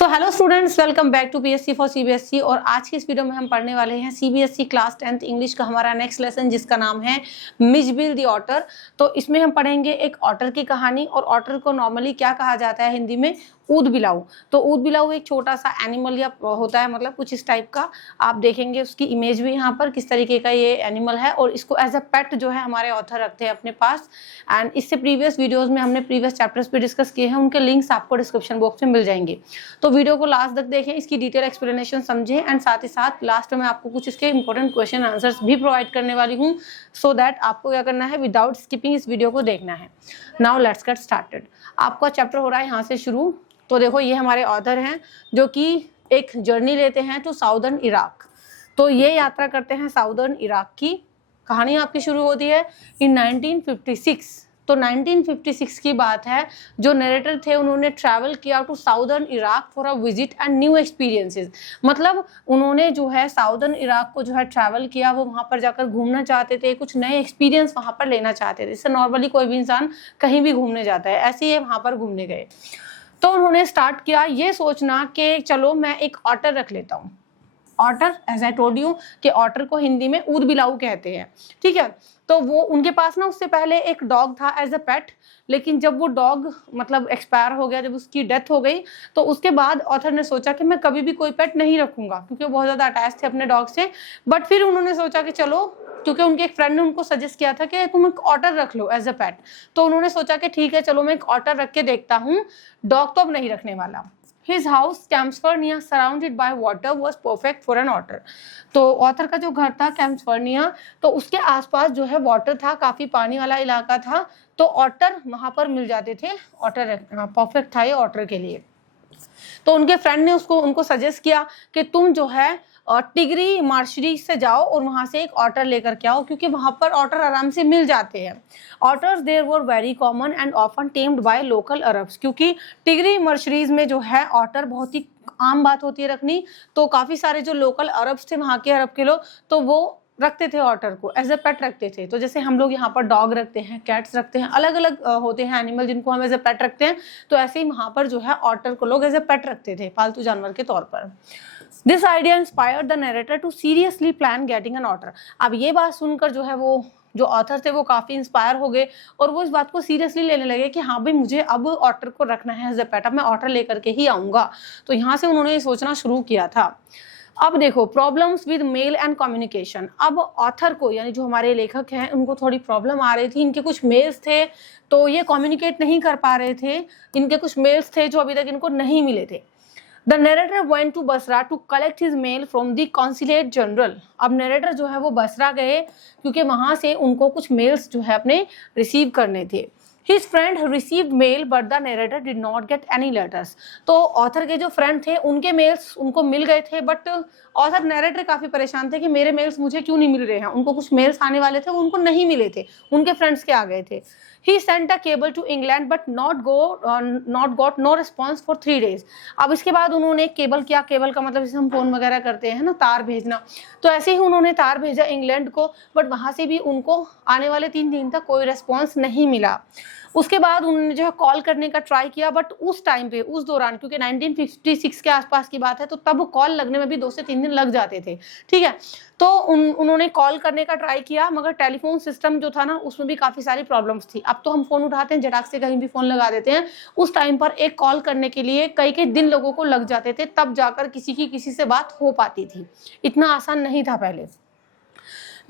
So hello students, welcome back to PSC for CBSE. और आज की इस वीडियो में हम पढ़ने वाले हैं सीबीएसई क्लास 10th इंग्लिश का हमारा नेक्स्ट लेसन, जिसका नाम है मिजबिल द ऑटर। तो इसमें हम पढ़ेंगे एक ऑटर की कहानी। और ऑटर को नॉर्मली क्या कहा जाता है हिंदी में? ऊद बिलाऊ। तो ऊद बिलाऊ एक छोटा सा एनिमल या होता है, मतलब कुछ इस टाइप का। आप देखेंगे उसकी इमेज भी यहाँ पर किस तरीके का ये एनिमल है, और इसको एज अ पेट जो है हमारे ऑथर रखते हैं अपने पास। एंड इससे प्रीवियस वीडियोस में हमने प्रीवियस चैप्टर्स भी डिस्कस किए हैं, उनके लिंक्स आपको डिस्क्रिप्शन बॉक्स में मिल जाएंगे। तो वीडियो को लास्ट तक देखें, इसकी डिटेल एक्सप्लेनेशन समझें, एंड साथ ही साथ लास्ट में आपको कुछ इसके इंपॉर्टेंट क्वेश्चन आंसर्स भी प्रोवाइड करने वाली हूँ, सो दैट आपको क्या करना है, विदाउट स्किपिंग इस वीडियो को देखना है। Now let's get started. आपका चैप्टर हो रहा है यहाँ से शुरू। तो देखो, ये हमारे ऑथर हैं जो कि एक जर्नी लेते हैं टू साउदर्न इराक। तो ये यात्रा करते हैं साउदर्न इराक की। कहानी आपकी शुरू होती है इन 1956। तो 1956 की बात है। जो नरेटर थे उन्होंने ट्रैवल किया to southern Iraq for a visit and new experiences. मतलब उन्होंने जो है साउदर्न इराक को जो है ट्रैवल किया, वो वहाँ पर जाकर घूमना चाहते थे, कुछ नए एक्सपीरियंस वहाँ पर लेना चाहते थे। जैसे नॉर्मली कोई भी इंसान कहीं भी घूमने जाता है, ऐसे ही वहाँ पर घूमने गए। तो उन्होंने स्टार्ट किया ये सोचना कि चलो मैं एक ऑटर रख लेता हूँ। Otter, as I told you कि ऑटर को हिंदी में ऊद बिलाऊ कहते हैं, ठीक है। तो वो उनके पास ना उससे पहले एक डॉग था एज अ पेट, लेकिन जब वो डॉग मतलब एक्सपायर हो गया, जब उसकी डेथ हो गई, तो उसके बाद ऑथर ने सोचा कि मैं कभी भी कोई पेट नहीं रखूंगा, क्योंकि वो बहुत ज़्यादा अटैच थे अपने डॉग से। बट फिर उन्होंने सोचा कि चलो, क्योंकि उनके एक फ्रेंड ने उनको सजेस्ट किया था कि तुम एक ऑटर रख लो एज अ पेट, तो उन्होंने सोचा कि ठीक है चलो मैं एक ऑटर रख के देखता हूँ, डॉग तो अब नहीं रखने वाला। His house, कैम्सफर्निया, surrounded by water, was perfect for an otter. तो ऑथर का जो घर था कैम्सफर्निया, तो उसके आसपास जो है वाटर था, काफी पानी वाला इलाका था, तो ऑटर वहां पर मिल जाते थे। ऑटर परफेक्ट था ये ऑटर के लिए। तो उनके फ्रेंड ने उनको सजेस्ट किया कि तुम जो है टिगरी मार्शरी से जाओ और वहां से एक ऑटर लेकर के आओ, क्योंकि वहां पर ऑटर आराम से मिल जाते हैं। Otters there were very common and often tamed by local Arabs, क्योंकि टिगरी मर्शरीज में जो है ऑटर बहुत ही आम बात होती है रखनी। तो काफी सारे जो लोकल अरब्स थे, वहां के अरब के लोग, तो वो रखते थे ऑटर को, एज ए पेट रखते थे। तो जैसे हम लोग यहाँ पर डॉग रखते हैं, कैट्स रखते हैं, अलग अलग होते हैं एनिमल जिनको हम एज ए पेट रखते हैं, तो ऐसे ही वहां पर जो है ऑटर को लोग एज ए पेट रखते थे, पालतू जानवर के तौर पर। This idea inspired the narrator to seriously plan getting an otter. अब ये बात सुनकर जो है वो जो ऑथर थे वो काफी इंस्पायर हो गए, और वो इस बात को सीरियसली लेने लगे कि हाँ भाई, मुझे अब ऑटर को रखना है एज ए पेट, अब मैं ऑटर लेकर के ही आऊंगा। तो यहाँ से उन्होंने ये सोचना शुरू किया था। अब देखो, problems with male and communication. अब ऑथर को, यानी जो हमारे लेखक हैं, उनको थोड़ी प्रॉब्लम आ रही थी। इनके कुछ मेल्स थे, तो ये कम्युनिकेट नहीं कर पा रहे थे। इनके कुछ मेल्स थे जो अभी तक इनको नहीं मिले थे। The narrator went to Basra to collect his mail from the consulate general. अब नरेटर जो है वो बसरा गए, क्योंकि वहां से उनको कुछ मेल्स जो है अपने रिसीव करने थे। His friend received mail but the narrator did not get any letters. तो ऑथर के जो फ्रेंड थे उनके मेल्स उनको मिल गए थे, बट ऑथर नरेटर काफी परेशान थे कि मेरे मेल्स मुझे क्यों नहीं मिल रहे हैं। उनको कुछ मेल्स आने वाले थे, वो उनको नहीं मिले थे, उनके फ्रेंड्स के आ गए थे। He sent a cable to England but not got no response for 3 days. अब इसके बाद उन्होंने केबल किया, केबल का मतलब जैसे हम फोन वगैरह करते हैं ना, तार भेजना, तो ऐसे ही उन्होंने तार भेजा इंग्लैंड को, बट वहां से भी उनको आने वाले 3 दिन तक कोई रेस्पॉन्स नहीं मिला। उसके बाद उन्होंने जो है कॉल करने का ट्राई किया, बट उस टाइम पे, उस दौरान, क्योंकि 1956 के आसपास की बात है, तो तब कॉल लगने में भी 2 से 3 दिन लग जाते थे, ठीक है। तो उन्होंने कॉल करने का ट्राई किया, मगर टेलीफोन सिस्टम जो था ना, उसमें भी काफी सारी प्रॉब्लम्स थी। अब तो हम फोन उठाते हैं, झटाक से कहीं भी फोन लगा देते हैं। उस टाइम पर एक कॉल करने के लिए कई कई दिन लोगों को लग जाते थे, तब जाकर किसी से बात हो पाती थी। इतना आसान नहीं था पहले।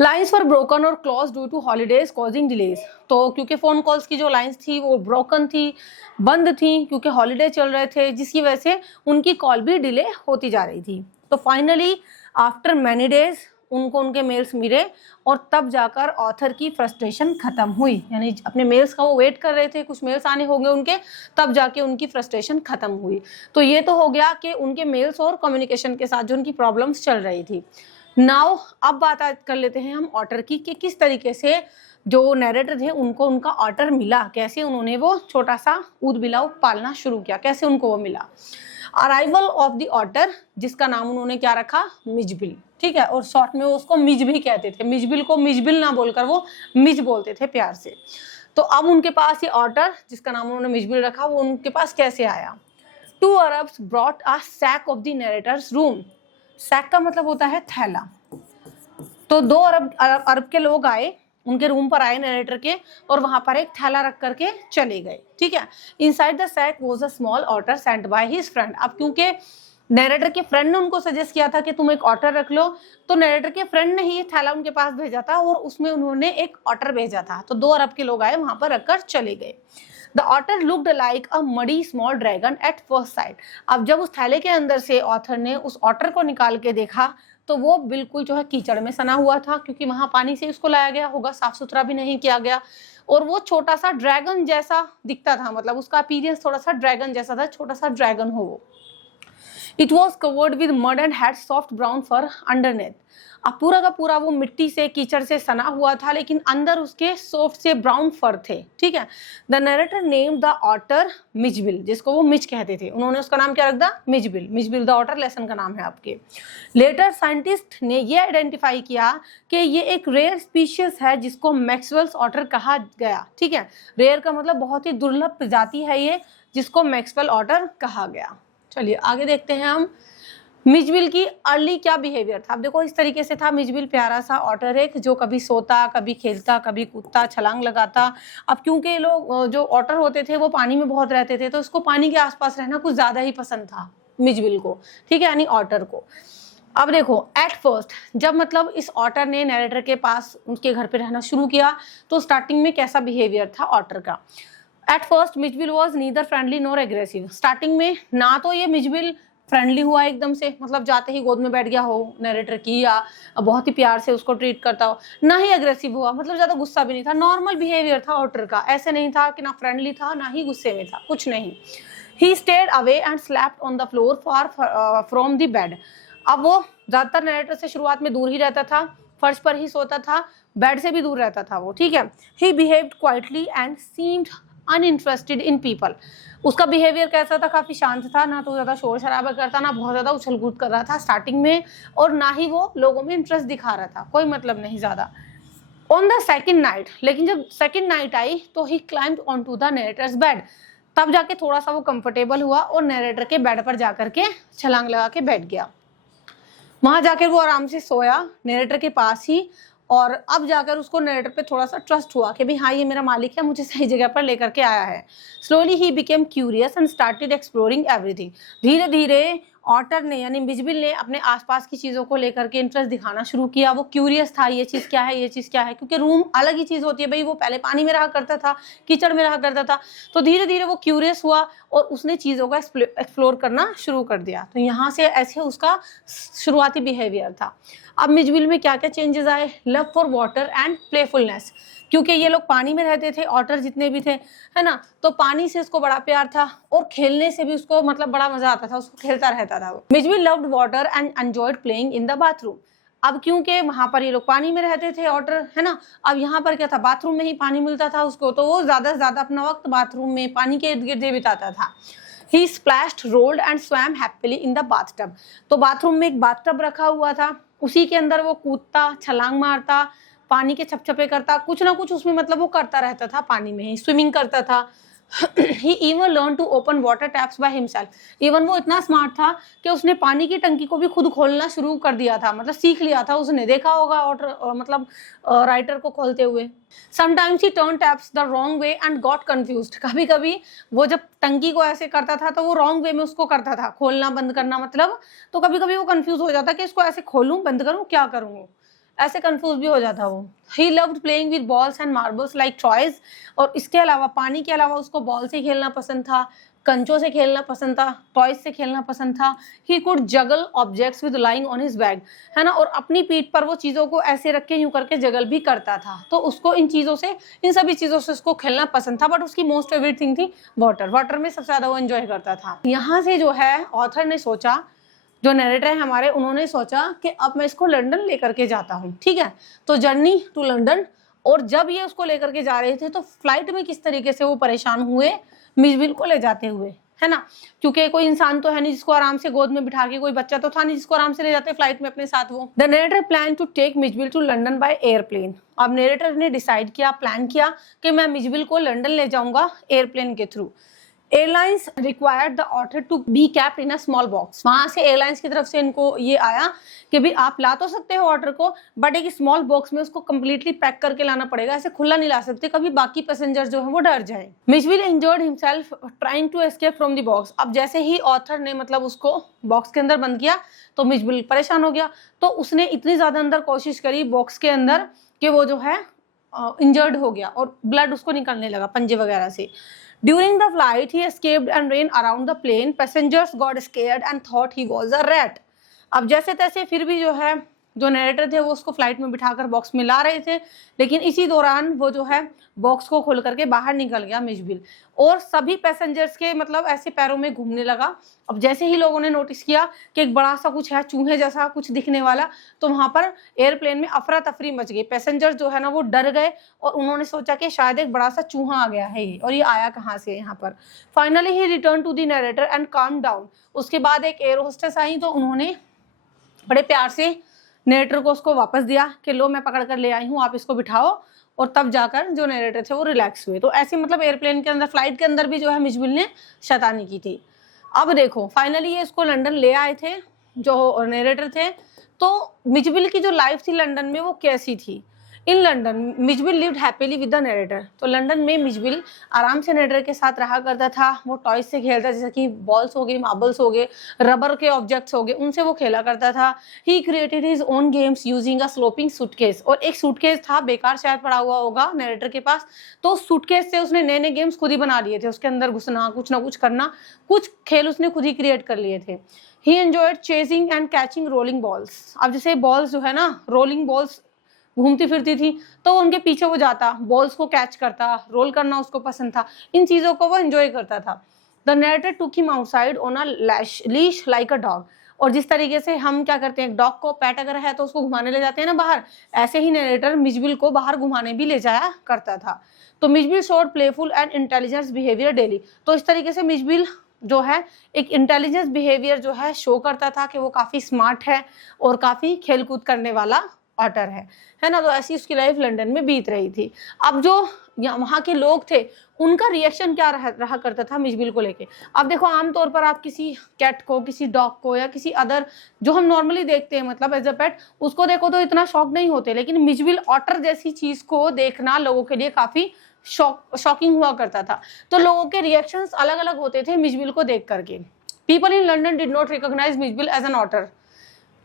लाइन्स वर ब्रोकन और closed due to holidays causing delays. तो क्योंकि फोन कॉल्स की जो लाइन्स थी वो ब्रोकन थी, बंद थी, क्योंकि हॉलीडे चल रहे थे, जिसकी वजह से उनकी कॉल भी डिले होती जा रही थी। तो फाइनली आफ्टर मैनी डेज उनको उनके मेल्स मिले, और तब जाकर ऑथर की फ्रस्ट्रेशन खत्म हुई। यानी अपने मेल्स का वो वेट कर रहे थे, कुछ मेल्स आने होंगे उनके, तब जाके उनकी फ्रस्ट्रेशन खत्म हुई। तो ये तो हो गया कि उनके मेल्स और कम्युनिकेशन के साथ जो उनकी प्रॉब्लम्स चल रही थी। नाउ अब बात कर लेते हैं हम ऑटर की, कि किस तरीके से जो नरेटर थे उनको उनका ऑटर मिला, कैसे उन्होंने वो छोटा सा ऊद बिलाऊ पालना शुरू किया, कैसे उनको वो मिला। अराइवल ऑफ द ऑटर, जिसका नाम उन्होंने क्या रखा, मिजबिल, ठीक है, और शॉर्ट में वो उसको मिज भी कहते थे। मिजबिल को मिजबिल ना बोलकर वो मिज बोलते थे प्यार से। तो अब उनके पास ये ऑटर, जिसका नाम उन्होंने मिजबिल रखा, वो उनके पास कैसे आया। 2 Arabs brought a sack of the narrator's room. Sack का मतलब होता है थैला। तो 2 अरब के लोग आए, उनके रूम पर आए नरेटर के, और वहां पर एक थैला रख करके चले गए। ठीक है। Inside the sack was a small otter sent by his friend. अब क्योंकि नरेटर के फ्रेंड ने उनको सजेस्ट किया था कि तुम एक ऑटर रख लो, तो नरेटर के फ्रेंड ने ही थैला उनके पास भेजा था और उसमें उन्होंने एक ऑटर भेजा था। तो 2 अरब के लोग आए, वहां पर रखकर चले गए। The otter looked like a muddy small dragon at first sight. अब जब उस थैले के अंदर से ऑथर ने उस ऑटर को निकाल के देखा तो वो बिल्कुल जो है कीचड़ में सना हुआ था, क्योंकि वहां पानी से उसको लाया गया होगा, साफ सुथरा भी नहीं किया गया, और वो छोटा सा ड्रैगन जैसा दिखता था, मतलब उसका अपीयरेंस थोड़ा सा ड्रैगन जैसा था, छोटा सा ड्रैगन हो वो। It was covered with mud and had soft brown fur underneath. अब पूरा का पूरा वो मिट्टी से, कीचड़ से सना हुआ था, लेकिन अंदर उसके सॉफ्ट से ब्राउन फर थे। ठीक है। The narrator name the otter Mijbil, जिसको वो मिज कहते थे, उन्होंने उसका नाम क्या रख दिया? Mijbil. Mijbil the otter lesson का नाम है आपके। लेटर साइंटिस्ट ने ये आइडेंटिफाई किया कि ये एक रेयर स्पीशीज है जिसको मैक्सवेल्स ऑटर कहा गया। ठीक है। रेयर का मतलब बहुत ही दुर्लभ प्रजाति है ये, जिसको मैक्सवेल ऑटर कहा गया। चलिए आगे देखते हैं हम मिजबिल की अर्ली क्या बिहेवियर था। अब देखो इस तरीके से था मिजबिल, प्यारा सा ऑटर एक, जो कभी सोता, कभी खेलता, कभी कूदता, छलांग लगाता। अब क्योंकि लोग जो ऑटर होते थे वो पानी में बहुत रहते थे, तो इसको पानी के आसपास रहना कुछ ज्यादा ही पसंद था मिजबिल को। ठीक है, यानी ऑटर को। अब देखो एट फर्स्ट जब मतलब इस ऑटर ने नरेटर के पास उनके घर पे रहना शुरू किया, तो स्टार्टिंग में कैसा बिहेवियर था ऑटर का। At first Mijbil was neither friendly nor aggressive. Starting में ना तो ये मिजबिल फ्रेंडली हुआ एकदम से, मतलब जाते ही गोद में बैठ गया हो नरेटर की, या बहुत ही प्यार से उसको ट्रीट करता हो, ना ही एग्रेसिव हुआ, मतलब ज्यादा गुस्सा भी नहीं था, नॉर्मल बिहेवियर था ऑटर का। ऐसे नहीं था कि ना फ्रेंडली था ना ही गुस्से में था, कुछ नहीं। He stayed away and slapped on the floor far from the bed. अब वो ज्यादातर नरेटर से शुरुआत में दूर ही रहता था, फर्श पर ही सोता था, बेड से भी दूर रहता था वो। ठीक है। He behaved quietly and seemed uninterested in people. उसका बिहेवियर कैसा था? काफी शांत था, ना तो ज्यादा शोर शराबा करता, ना बहुत ज्यादा उछल कूद कर रहा था स्टार्टिंग में, और ना ही वो लोगों में इंटरेस्ट दिखा रहा था, कोई मतलब नहीं ज्यादा। ऑन द सेकेंड नाइट, लेकिन जब सेकेंड नाइट आई तो he climbed on to the narrator's bed. तब जाके थोड़ा सा वो कंफर्टेबल हुआ और नरेटर के बेड पर जाकर के छलांग लगा के बैठ गया। वहां जाकर वो आराम से सोया नरेटर के पास ही, और अब जाकर उसको नरेटर पे थोड़ा सा ट्रस्ट हुआ कि भाई हाँ ये मेरा मालिक है, मुझे सही जगह पर लेकर के आया है। Slowly he became curious and started exploring everything. धीरे धीरे ऑटर ने यानी मिजबिल ने अपने आसपास की चीजों को लेकर के इंटरेस्ट दिखाना शुरू किया। वो क्यूरियस था, ये चीज क्या है, ये चीज क्या है, क्योंकि रूम अलग ही चीज होती है भाई। वो पहले पानी में रहा करता था, कीचड़ में रहा करता था, तो धीरे धीरे वो क्यूरियस हुआ और उसने चीजों का एक्सप्लोर करना शुरू कर दिया। तो यहाँ से ऐसे उसका शुरुआती बिहेवियर था। अब मिजबिल में क्या क्या चेंजेस आए? Love for water and playfulness, क्योंकि ये लोग पानी में रहते थे, ऑटर जितने भी थे, है ना, तो पानी से उसको बड़ा प्यार था और खेलने से भी उसको मतलब बड़ा मजा आता था, उसको खेलता रहता था वो। Mijbil loved water and enjoyed playing in the bathroom. अब क्योंकि वहां पर ये लोग पानी में रहते थे ऑटर, है ना, अब यहाँ पर क्या था, बाथरूम में ही पानी मिलता था उसको, तो वो ज्यादा से ज्यादा अपना वक्त बाथरूम में पानी के इर्द गिर्द बिताता था। He splashed, rolled and swam happily in the bathtub. तो बाथरूम में एक बाथटब रखा हुआ था, उसी के अंदर वो कूदता, छलांग मारता, पानी के छपछपे करता, कुछ ना कुछ उसमें मतलब वो करता रहता था, पानी में ही स्विमिंग करता था। He even learned to open water taps by himself. Even वो इतना स्मार्ट था कि उसने पानी की टंकी को भी खुद खोलना शुरू कर दिया था, मतलब सीख लिया था उसने, देखा होगा ऑटर मतलब राइटर को खोलते हुए। Sometimes he turned taps the wrong way and got confused. कभी कभी वो जब टंकी को ऐसे करता था तो वो रॉन्ग वे में उसको करता था, खोलना बंद करना मतलब, तो कभी कभी वो कंफ्यूज हो जाता कि इसको ऐसे खोलूं, बंद करूं, क्या करूं, ऐसे कंफ्यूज भी हो जाता वो। He loved playing with balls and marbles like toys. और इसके अलावा पानी के अलावा उसको बॉल से खेलना पसंद था, कंचों से खेलना पसंद था, टॉयज से खेलना पसंद था। He could juggle objects with lying on his back, है ना, और अपनी पीठ पर वो चीजों को ऐसे रख के यूं करके जगल भी करता था। तो उसको इन चीजों से, इन सभी चीजों से उसको खेलना पसंद था, बट उसकी मोस्ट फेवरेट थिंग थी वाटर। वाटर में सबसे ज्यादा वो एंजॉय करता था। यहाँ से जो है ऑथर ने सोचा, जो नरेटर है हमारे, उन्होंने सोचा कि अब मैं इसको लंदन लेकर के जाता हूँ। ठीक है, तो जर्नी टू लंदन। और जब ये उसको लेकर के जा रहे थे तो फ्लाइट में किस तरीके से वो परेशान हुए मिजबिल को ले जाते हुए, है ना, क्योंकि कोई इंसान तो है नहीं जिसको आराम से गोद में बिठा के, कोई बच्चा तो था नहीं जिसको आराम से ले जाते फ्लाइट में अपने साथ वो। The narrator plan to take Mijbil to London by airplane. अब नरेटर ने डिसाइड किया, प्लान किया कि मैं मिजबिल को लंदन ले जाऊंगा एयरप्लेन के थ्रू। Airlines required the otter to be kept in a small box. वहां से एयरलाइंस की तरफ से इनको ये आया कि भी आप ला तो सकते हो ऑर्डर को, बट एक स्मॉल बॉक्स में उसको कंप्लीटली पैक करके लाना पड़ेगा, ऐसे खुला नहीं ला सकते, कभी बाकी पैसेंजर जो है वो डर जाए। Mijbil injured himself trying to escape from the box. अब जैसे ही ऑथर ने मतलब उसको बॉक्स के अंदर बंद किया तो मिचविल परेशान हो गया, तो उसने इतनी ज्यादा अंदर कोशिश करी बॉक्स के अंदर कि वो जो है इंजर्ड हो गया और ब्लड उसको निकलने लगा पंजे वगैरह से। During the flight, he escaped and ran around the plane. Passengers got scared and thought he was a rat. अब जैसे तैसे फिर भी जो है जो नरेटर थे वो उसको फ्लाइट में बिठाकर बॉक्स में ला रहे थे, लेकिन इसी दौरान वो जो है बॉक्स को खोल करके बाहर निकल गया मिचविल, और सभी पैसेंजर्स के मतलब ऐसे पैरों में घूमने लगा। अब जैसे ही लोगों ने नोटिस किया कि एक बड़ा सा कुछ है, चूहे जैसा कुछ दिखने वाला, तो वहां पर एयरप्लेन में अफरा तफरी मच गई। पैसेंजर्स जो है ना वो डर गए और उन्होंने सोचा कि शायद एक बड़ा सा चूहा आ गया है ये, और ये आया कहाँ से यहाँ पर। Finally he return to the narrator and calm down. उसके बाद एक एयर होस्टेस आई तो उन्होंने बड़े प्यार से नरेटर को उसको वापस दिया कि लो मैं पकड़ कर ले आई हूँ, आप इसको बिठाओ, और तब जाकर जो नरेटर थे वो रिलैक्स हुए। तो ऐसे मतलब एयरप्लेन के अंदर फ्लाइट के अंदर भी जो है मिचविल ने शैतानी की थी। अब देखो फाइनली ये इसको लंदन ले आए थे जो नरेटर थे। तो मिचविल की जो लाइफ थी लंदन में वो कैसी थी? In London Mijbil lived happily with the narrator. तो लंदन में मिचविल आराम से नरेटर के साथ रहा करता था। वो टॉयज से खेलता, जैसे कि बॉल्स हो गए, मार्बल्स हो गए, रबर के ऑब्जेक्ट्स हो गए, उनसे वो खेला करता था। He created his own games using a sloping suitcase. और एक सूटकेस था बेकार शायद पड़ा हुआ होगा नरेटर के पास, तो सूटकेस से उसने नए नए गेम्स खुद ही बना लिए थे, उसके अंदर घुसना, कुछ ना कुछ करना, कुछ खेल उसने खुद ही क्रिएट कर लिए थे। ही enjoyed chasing and catching rolling balls. अब जैसे बॉल्स जो है ना, रोलिंग बॉल्स घूमती फिरती थी, तो उनके पीछे वो जाता, बॉल्स को कैच करता, रोल करना उसको पसंद था, इन चीजों को वो एंजॉय करता था। The narrator took him outside on a leash like a dog. और जिस तरीके से हम क्या करते हैं, डॉग को पेट अगर है तो उसको घुमाने ले जाते हैं ना बाहर, ऐसे ही नरेटर मिचविल को बाहर घुमाने भी ले जाया करता था। तो Mijbil showed playful and intelligence behaviour daily. तो इस तरीके से मिचविल जो है एक इंटेलिजेंस बिहेवियर जो है शो करता था कि वो काफी स्मार्ट है और काफी खेलकूद करने वाला ऑटर है ना। तो ऐसी उसकी लाइफ लंदन में बीत रही थी। अब जो वहां के लोग थे उनका रिएक्शन क्या रहा करता था मिचविल को लेके। अब देखो आमतौर पर आप किसी कैट को, किसी डॉग को या किसी अदर जो हम नॉर्मली देखते हैं मतलब एज अ पेट, उसको देखो तो इतना शॉक नहीं होते, लेकिन मिचविल ऑटर जैसी चीज को देखना लोगों के लिए काफी शॉकिंग हुआ करता था। तो लोगों के रिएक्शंस अलग अलग होते थे मिचविल को देख करके। People in London did not recognise Mijbil as an otter.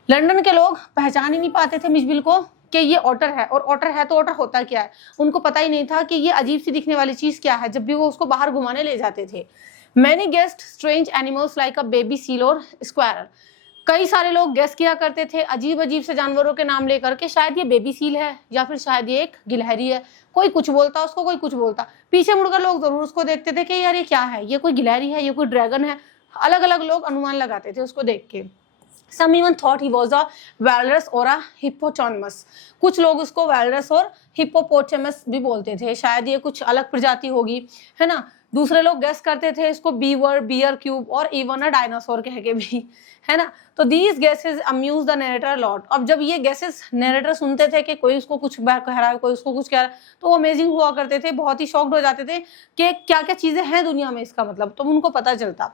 London के लोग पहचान ही नहीं पाते थे मिचविल को कि ये ऑटर है, और ऑटर है तो ऑटर होता क्या है, उनको पता ही नहीं था कि ये अजीब सी दिखने वाली चीज क्या है, जब भी वो उसको बाहर घुमाने ले जाते थे। Many guest strange animals like a baby seal और स्क्वायरल। कई सारे लोग गेस किया करते थे अजीब अजीब से जानवरों के नाम लेकर के, शायद ये बेबी सील है या फिर शायद ये एक गिलहरी है। कोई कुछ बोलता उसको, कोई कुछ बोलता, पीछे मुड़कर लोग जरूर उसको देखते थे कि यार ये क्या है, ये कोई गिलहरी है, ये कोई ड्रैगन है। अलग अलग लोग अनुमान लगाते थे उसको देख के। Some even thought he was a walrus or a hippopotamus। कुछ लोग उसको walrus और hippopotamus भी बोलते थे, शायद ये कुछ अलग प्रजाति होगी, है ना। दूसरे लोग गेस करते थे इसको बीवर, बियर क्यूब और इवन अ डायनासोर कह के भी, है ना। तो these guesses amuse the narrator a lot। अब जब ये गेसेस नरेटर सुनते थे कि कोई उसको कुछ कह रहा है, कोई उसको कुछ कह रहा है, तो वो अमेजिंग हुआ करते थे, बहुत ही शॉक्ड हो जाते थे कि क्या क्या चीजें हैं दुनिया में, इसका मतलब तो उनको पता चलता।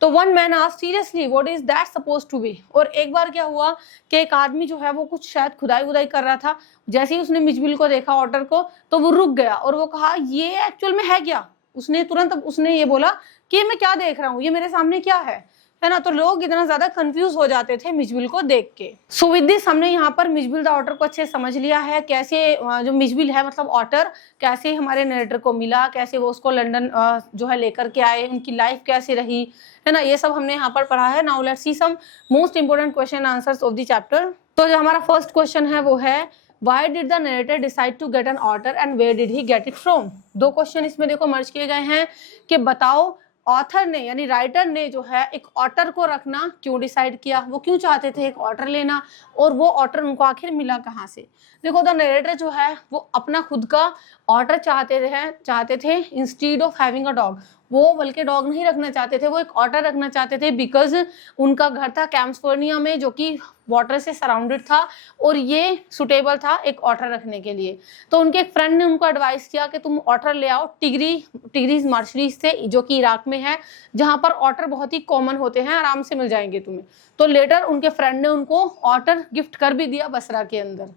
तो one man asked seriously what is that suppose to be. और एक बार क्या हुआ कि एक आदमी जो है वो कुछ शायद खुदाई वुदाई कर रहा था, जैसे ही उसने मिचविल को देखा ऑटर को, तो वो रुक गया और वो कहा ये एक्चुअल में है क्या। उसने तुरंत उसने ये बोला कि मैं क्या देख रहा हूँ, ये मेरे सामने क्या है ना। तो लोग इतना ज्यादा कंफ्यूज हो जाते थे मिचविल को देख के। सो विद दिस हमने यहाँ पर मिचविल द ऑटर को अच्छे समझ लिया है, कैसे जो मिचविल है मतलब ऑटर कैसे हमारे नरेटर को मिला, कैसे वो उसको लंदन जो है लेकर के आए, उनकी लाइफ कैसे रही, है ना। ये सब हमने यहाँ पर पढ़ा है। Now let's see some most important question answers of the chapter. तो जो हमारा फर्स्ट क्वेश्चन है वो है Why did the narrator decide to get an otter and where did he get it from? दो क्वेश्चन इसमें देखो मर्ज किए गए हैं कि बताओ ऑथर ने यानी राइटर ने जो है एक ऑटर को रखना क्यों डिसाइड किया, वो क्यों चाहते थे एक ऑटर लेना, और वो ऑटर उनको आखिर मिला कहाँ से। देखो द नरेटर जो है वो अपना खुद का ऑटर चाहते थे instead of having a dog. वो बल्कि डॉग नहीं रखना चाहते थे, वो एक ऑटर रखना चाहते थे, बिकॉज उनका घर था कैम्सफोर्निया में जो कि वाटर से सराउंडेड था और ये सुटेबल था एक ऑटर रखने के लिए। तो उनके एक फ्रेंड ने उनको एडवाइस किया कि तुम ऑटर ले आओ टिग्रीज मार्शरीज से, जो कि इराक में है, जहां पर ऑटर बहुत ही कॉमन होते हैं, आराम से मिल जाएंगे तुम्हें। तो लेटर उनके फ्रेंड ने उनको ऑटर गिफ्ट कर भी दिया बसरा के अंदर।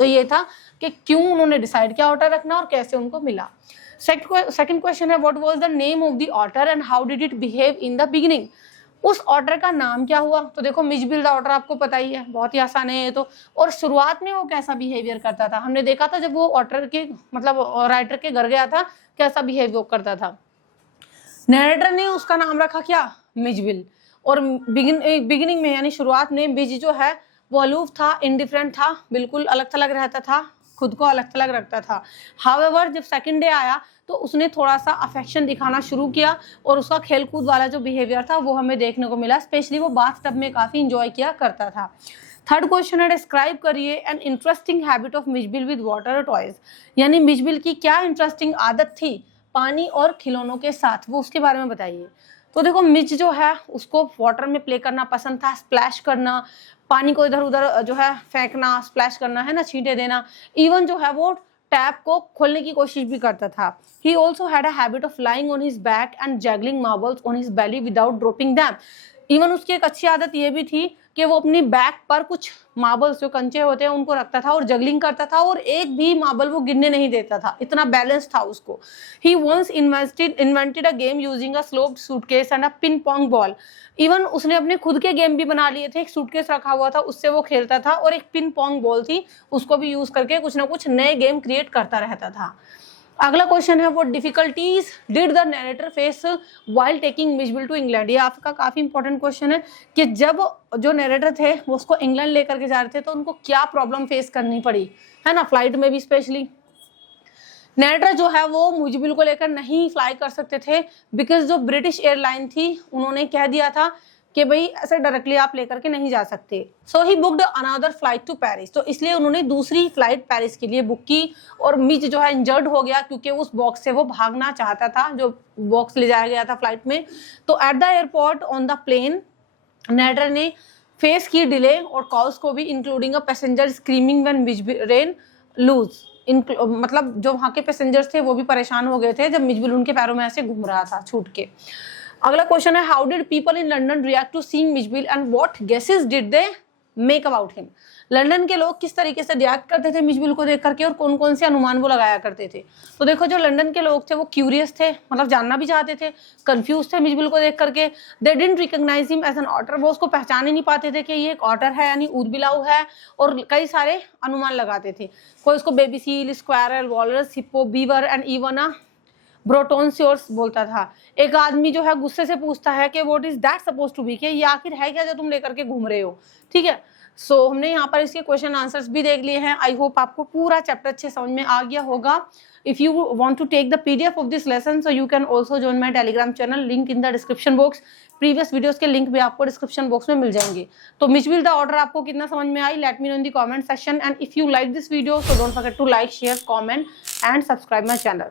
तो ये था कि क्यों उन्होंने डिसाइड किया ऑटर रखना और कैसे उनको मिला। सेकंड क्वेश्चन है, what was the name of the otter and how did it behave in the beginning. उस ऑटर का नाम क्या हुआ? तो देखो मिजबिल द ऑटर आपको पता ही है, बहुत ही आसान है ये तो। और शुरुआत में वो कैसा बिहेवियर करता था, हमने देखा था जब वो ऑटर के मतलब राइटर के घर गया था, कैसा बिहेवियर करता था। नरेटर ने उसका नाम रखा क्या? मिजबिल। और बिगिनिंग में यानी शुरुआत में मिज जो है वो अलूफ था, इंडिफरेंट था, बिल्कुल अलग थलग रहता था, खुद को अलग थलग रखता था। हाउएवर जब सेकंड डे आया तो उसने थोड़ा सा अफेक्शन दिखाना शुरू किया और उसका खेलकूद वाला जो बिहेवियर था वो हमें देखने को मिला। स्पेशली वो बाथ टब में काफी इंजॉय किया करता था। थर्ड क्वेश्चन है, डिस्क्राइब करिए an interesting habit of Mijbil with water toys. यानी मिजबिल की क्या इंटरेस्टिंग आदत थी पानी और खिलौनों के साथ, वो उसके बारे में बताइए। तो देखो मिज जो है उसको वाटर में प्ले करना पसंद था, स्प्लैश करना, पानी को इधर उधर जो है फेंकना, स्प्लैश करना है ना, छींटे देना। इवन जो है वो टैप को खोलने की कोशिश भी करता था। He also had a habit of lying on his back and juggling marbles on his belly without dropping them. Even उसकी एक अच्छी आदत ये भी थी कि वो अपनी बैक पर कुछ मार्बल्स जो कंचे होते हैं उनको रखता था और जगलिंग करता था और एक भी मार्बल वो गिरने नहीं देता था, इतना बैलेंस था उसको। He once invented a game using a sloped suitcase and a ping pong ball. Even उसने अपने खुद के गेम भी बना लिए थे, एक सूटकेस रखा हुआ था उससे वो खेलता था और एक पिन पोंग बॉल थी उसको भी यूज करके कुछ ना कुछ नए गेम क्रिएट करता रहता था। अगला क्वेश्चन है, वो difficulties did the narrator face while taking Mijbil to England. ये आपका काफी इंपॉर्टेंट क्वेश्चन है कि जब जो नरेटर थे वो उसको इंग्लैंड लेकर के जा रहे थे तो उनको क्या प्रॉब्लम फेस करनी पड़ी, है ना, फ्लाइट में भी स्पेशली। नरेटर जो है वो मिजबिल को लेकर नहीं फ्लाई कर सकते थे बिकॉज जो ब्रिटिश एयरलाइन थी उन्होंने कह दिया था कि भाई ऐसे डायरेक्टली आप लेकर के नहीं जा सकते। So he booked another flight to Paris. तो इसलिए उन्होंने दूसरी फ्लाइट पेरिस के लिए बुक की और मिज जो है इंजर्ड हो गया क्योंकि उस बॉक्स से वो भागना चाहता था, जो बॉक्स ले जाया गया था फ्लाइट में। तो at the airport on the plane narrator ने फेस की डिले और कॉल्स को भी, including a passenger screaming when Mijbil ran loose. मतलब जो वहाँ के पैसेंजर्स थे वो भी परेशान हो गए थे जब मिजबिल उनके पैरों में ऐसे घूम रहा था छूट के। अगला क्वेश्चन है, how did people in London react to seeing Mijbil and what guesses did they make about him. London के लोग किस तरीके से रिएक्ट करते थे मिजबिल को देख करके और कौन कौन से अनुमान वो लगाया करते थे। तो देखो जो लंदन के लोग थे वो क्यूरियस थे, मतलब जानना भी चाहते थे, कंफ्यूज थे मिजबिल को देख करके। They didn't recognize him as an otter. वो उसको पहचान ही नहीं पाते थे कि ये एक ऑटर है यानी ऊदबिलाव है, और कई सारे अनुमान लगाते थे। कोई उसको baby seal, squirrel, walrus, hippo, beaver and even a brontosaurus बोलता था। एक आदमी जो है गुस्से से पूछता है कि what is that suppose to be, कि ये आखिर है क्या जो तुम लेकर के घूम रहे हो। ठीक है, सो हमने यहाँ पर इसके क्वेश्चन आंसर्स भी देख लिए हैं। आई होप आपको पूरा चैप्टर अच्छे समझ में आ गया होगा। If you want to take the PDF of this lesson so you can also join my Telegram channel, link in the description box. Previous videos के लिंक भी आपको डिस्क्रिप्शन बॉक्स में मिल जाएंगे। तो मिजबिल द ऑर्डर आपको कितना समझ में आई, let me know in the comment section. And if you like this video so don't forget to like, share, comment and subscribe my channel.